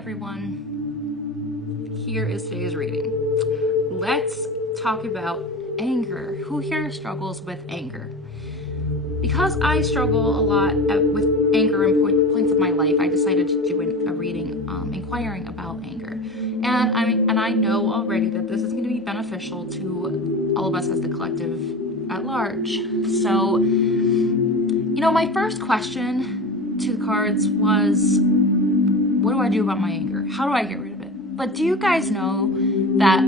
everyone. Here is today's reading. Let's talk about anger. Who here struggles with anger? Because I struggle a lot with anger in points of my life, I decided to do a reading inquiring about anger. And I know already that this is going to be beneficial to all of us as the collective at large. So, my first question to the cards was, what do I do about my anger? How do I get rid of it? But do you guys know that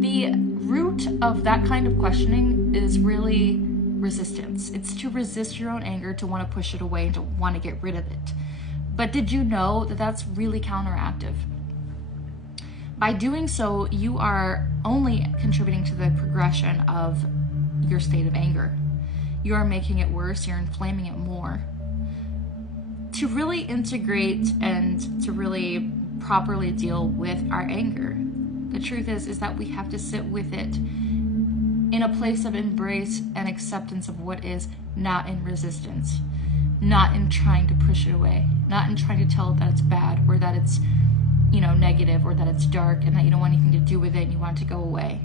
the root of that kind of questioning is really resistance? It's to resist your own anger, to want to push it away, and to want to get rid of it. But did you know that that's really counteractive? By doing so, you are only contributing to the progression of your state of anger. You are making it worse, you're inflaming it more. To really integrate and to really properly deal with our anger, the truth is that we have to sit with it in a place of embrace and acceptance of what is, not in resistance, not in trying to push it away, not in trying to tell it that it's bad or that it's, negative or that it's dark and that you don't want anything to do with it and you want it to go away.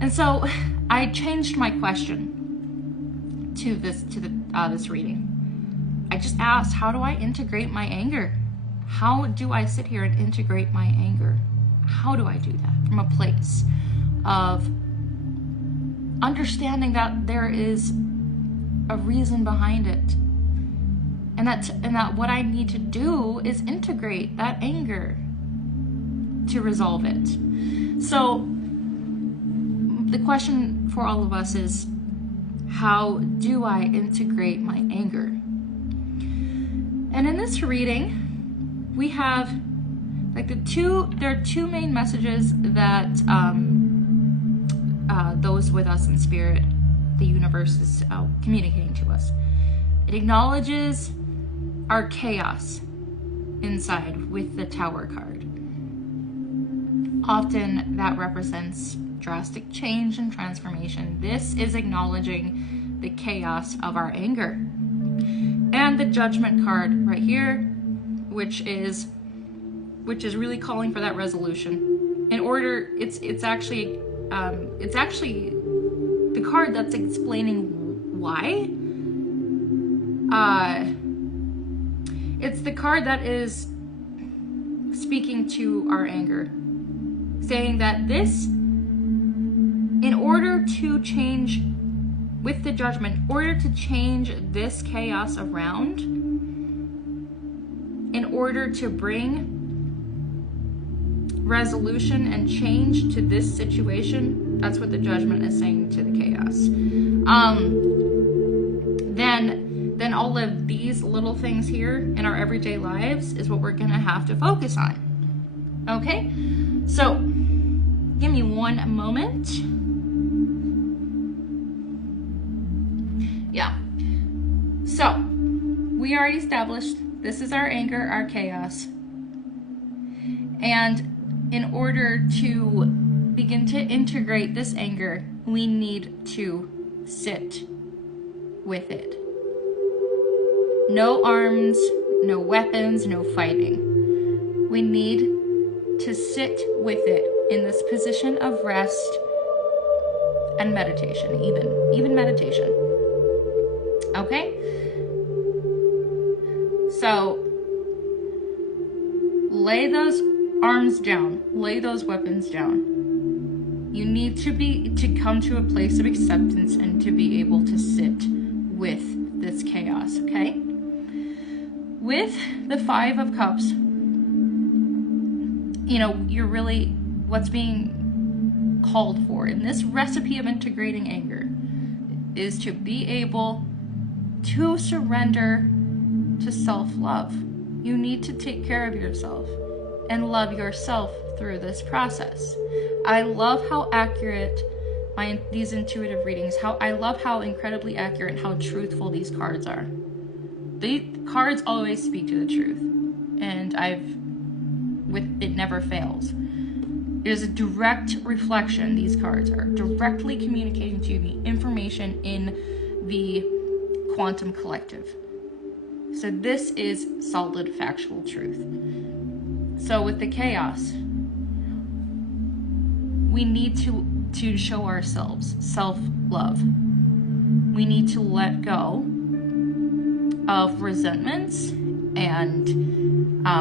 And so I changed my question to this reading. I just asked, how do I integrate my anger? How do I sit here and integrate my anger? How do I do that from a place of understanding that there is a reason behind it, and that what I need to do is integrate that anger to resolve it? So the question for all of us is, how do I integrate my anger? And in this reading, we have there are two main messages that those with us in spirit, the universe, is communicating to us. It acknowledges our chaos inside with the Tower card. Often that represents drastic change and transformation. This is acknowledging the chaos of our anger. And the Judgment card right here, which is really calling for that resolution. It's actually the card that's explaining why. It's the card that is speaking to our anger, saying that this, in order to change with the Judgment, in order to change this chaos around, in order to bring resolution and change to this situation, that's what the Judgment is saying to the chaos. Then all of these little things here in our everyday lives is what we're gonna have to focus on. Okay? So, give me one moment. Yeah. So, we already established this is our anger, our chaos. And in order to begin to integrate this anger, we need to sit with it. No arms, no weapons, no fighting. We need to sit with it in this position of rest and meditation, even meditation. Okay? So, lay those arms down, lay those weapons down. You need to come to a place of acceptance and to be able to sit with this chaos, okay? With the Five of Cups, you're really, what's being called for in this recipe of integrating anger is to be able to surrender to self-love. You need to take care of yourself and love yourself through this process. I love how accurate these intuitive readings, I love how incredibly accurate and how truthful these cards are. The cards always speak to the truth, and it never fails. It is a direct reflection. These cards are directly communicating to you the information in the quantum collective. So this is solid factual truth. So with the chaos, we need to show ourselves self-love. We need to let go of resentments, and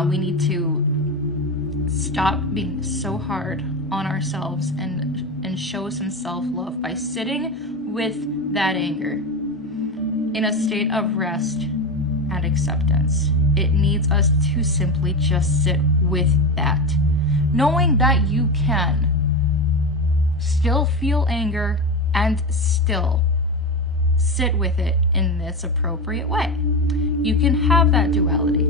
we need to stop being so hard on ourselves and show some self-love by sitting with that anger in a state of rest and acceptance. It needs us to simply just sit with that, knowing that you can still feel anger and still sit with it in this appropriate way. You can have that duality.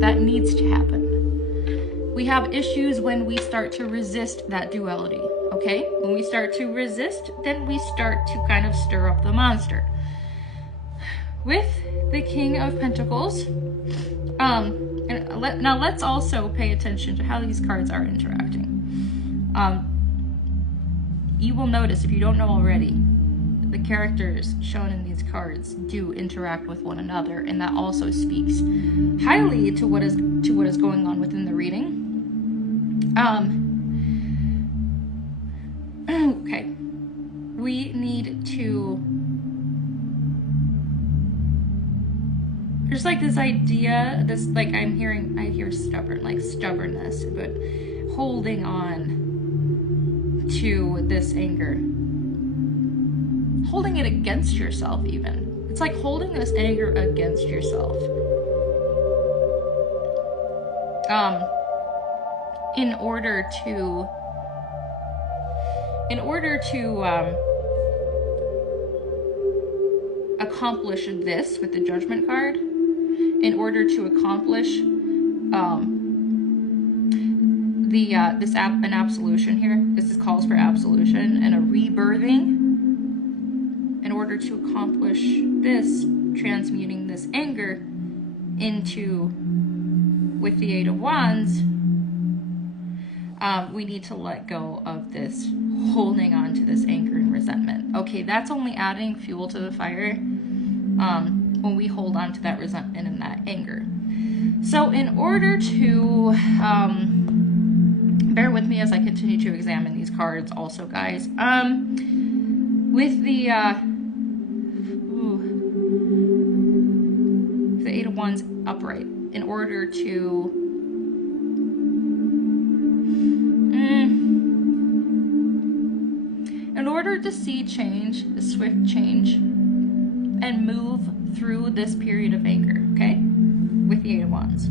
That needs to happen. We have issues when we start to resist that duality, okay? When we start to resist, then we start to kind of stir up the monster. With the King of Pentacles, now let's also pay attention to how these cards are interacting. You will notice, if you don't know already, the characters shown in these cards do interact with one another, and that also speaks highly to what is going on within the reading. Okay, we need to. There's like this idea, this like I hear stubbornness, but holding on to this anger. Holding it against yourself even. It's like holding this anger against yourself. In order to accomplish this with the Judgment card, in order to accomplish an absolution here, this calls for absolution and a rebirthing. In order to accomplish this, transmuting this anger into, with the Eight of Wands, we need to let go of this holding on to this anger and resentment. Okay, that's only adding fuel to the fire when we hold on to that resentment and that anger. So in order to, bear with me as I continue to examine these cards also, guys. With the Eight of Wands upright, in order to see change, the swift change, and move through this period of anger, okay, with the Eight of Wands,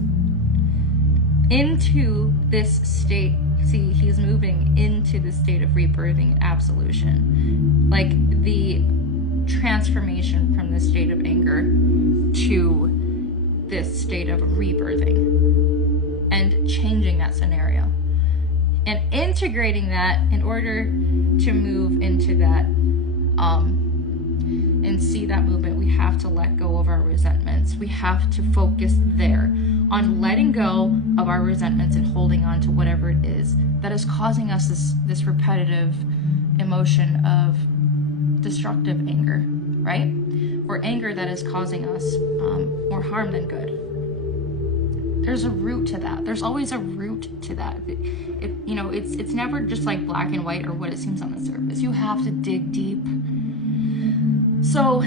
into this state. See, he's moving into the state of rebirthing and absolution, like the transformation from this state of anger to this state of rebirthing and changing that scenario and integrating that in order to move into that and see that movement. We have to let go of our resentments. We have to focus there on letting go of our resentments and holding on to whatever it is that is causing us this repetitive emotion of destructive anger, right? Or anger that is causing us more harm than good. There's a root to that. There's always a root to that. It's never just like black and white or what it seems on the surface. You have to dig deep. So,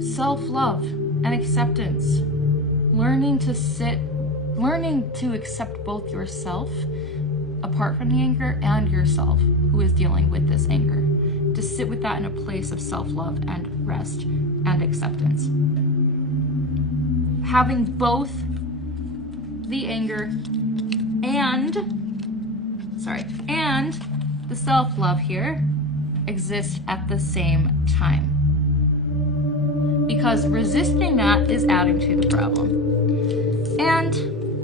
self-love and acceptance. Learning to accept both yourself, apart from the anger, and yourself, who is dealing with this anger. To sit with that in a place of self-love and rest and acceptance. Having both the anger and the self-love here exist at the same time. Because resisting that is adding to the problem. And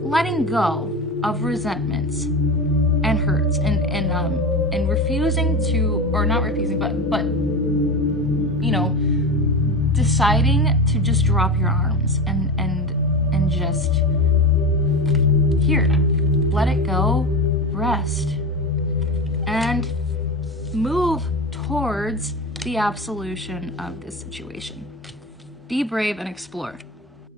letting go of resentments and hurts and refusing to, or not refusing, but deciding to just drop your arms and just here, let it go, rest, and move towards the absolution of this situation. Be brave and explore.